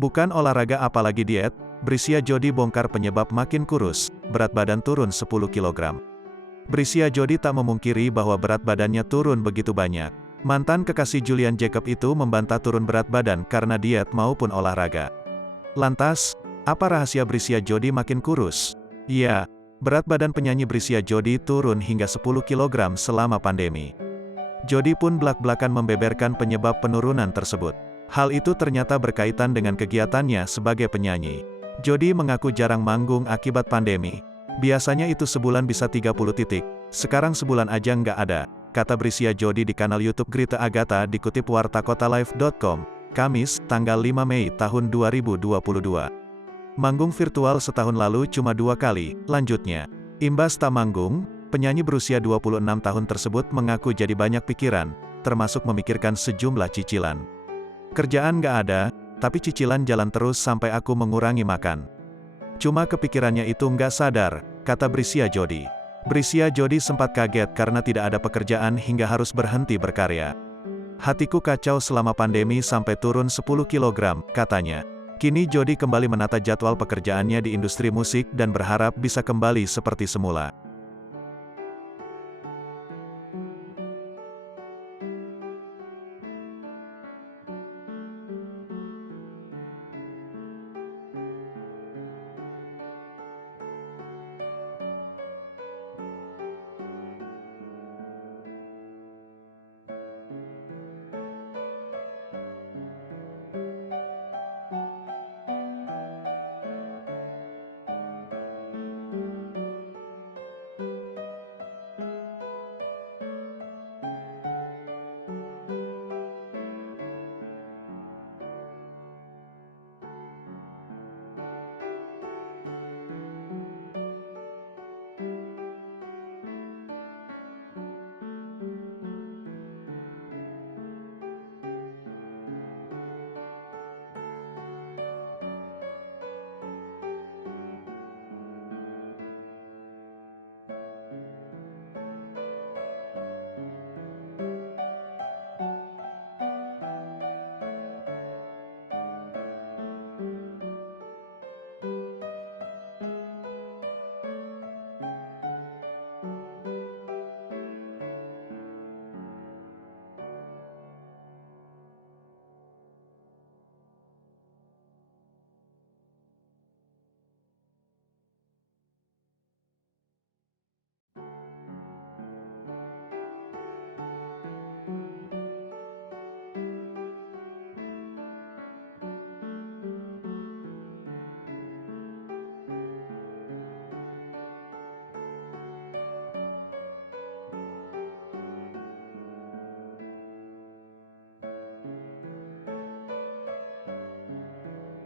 Bukan olahraga apalagi diet, Brisya Jody bongkar penyebab makin kurus, berat badan turun 10 kg. Brisya Jody tak memungkiri bahwa berat badannya turun begitu banyak. Mantan kekasih Julian Jacob itu membantah turun berat badan karena diet maupun olahraga. Lantas, apa rahasia Brisya Jody makin kurus? Ya, berat badan penyanyi Brisya Jody turun hingga 10 kg selama pandemi. Jody pun belak-belakan membeberkan penyebab penurunan tersebut. Hal itu ternyata berkaitan dengan kegiatannya sebagai penyanyi. Jody mengaku jarang manggung akibat pandemi. Biasanya itu sebulan bisa 30 titik, sekarang sebulan aja nggak ada, kata Brisya Jody di kanal YouTube Grita Agatha dikutip wartakotalive.com, Kamis, tanggal 5 Mei tahun 2022. Manggung virtual setahun lalu cuma 2 kali, lanjutnya. Imbas tak manggung, penyanyi berusia 26 tahun tersebut mengaku jadi banyak pikiran, termasuk memikirkan sejumlah cicilan. Kerjaan nggak ada, tapi cicilan jalan terus sampai aku mengurangi makan. Cuma kepikirannya itu nggak sadar, kata Brisya Jody. Brisya Jody sempat kaget karena tidak ada pekerjaan hingga harus berhenti berkarya. Hatiku kacau selama pandemi sampai turun 10 kg, katanya. Kini Jody kembali menata jadwal pekerjaannya di industri musik dan berharap bisa kembali seperti semula.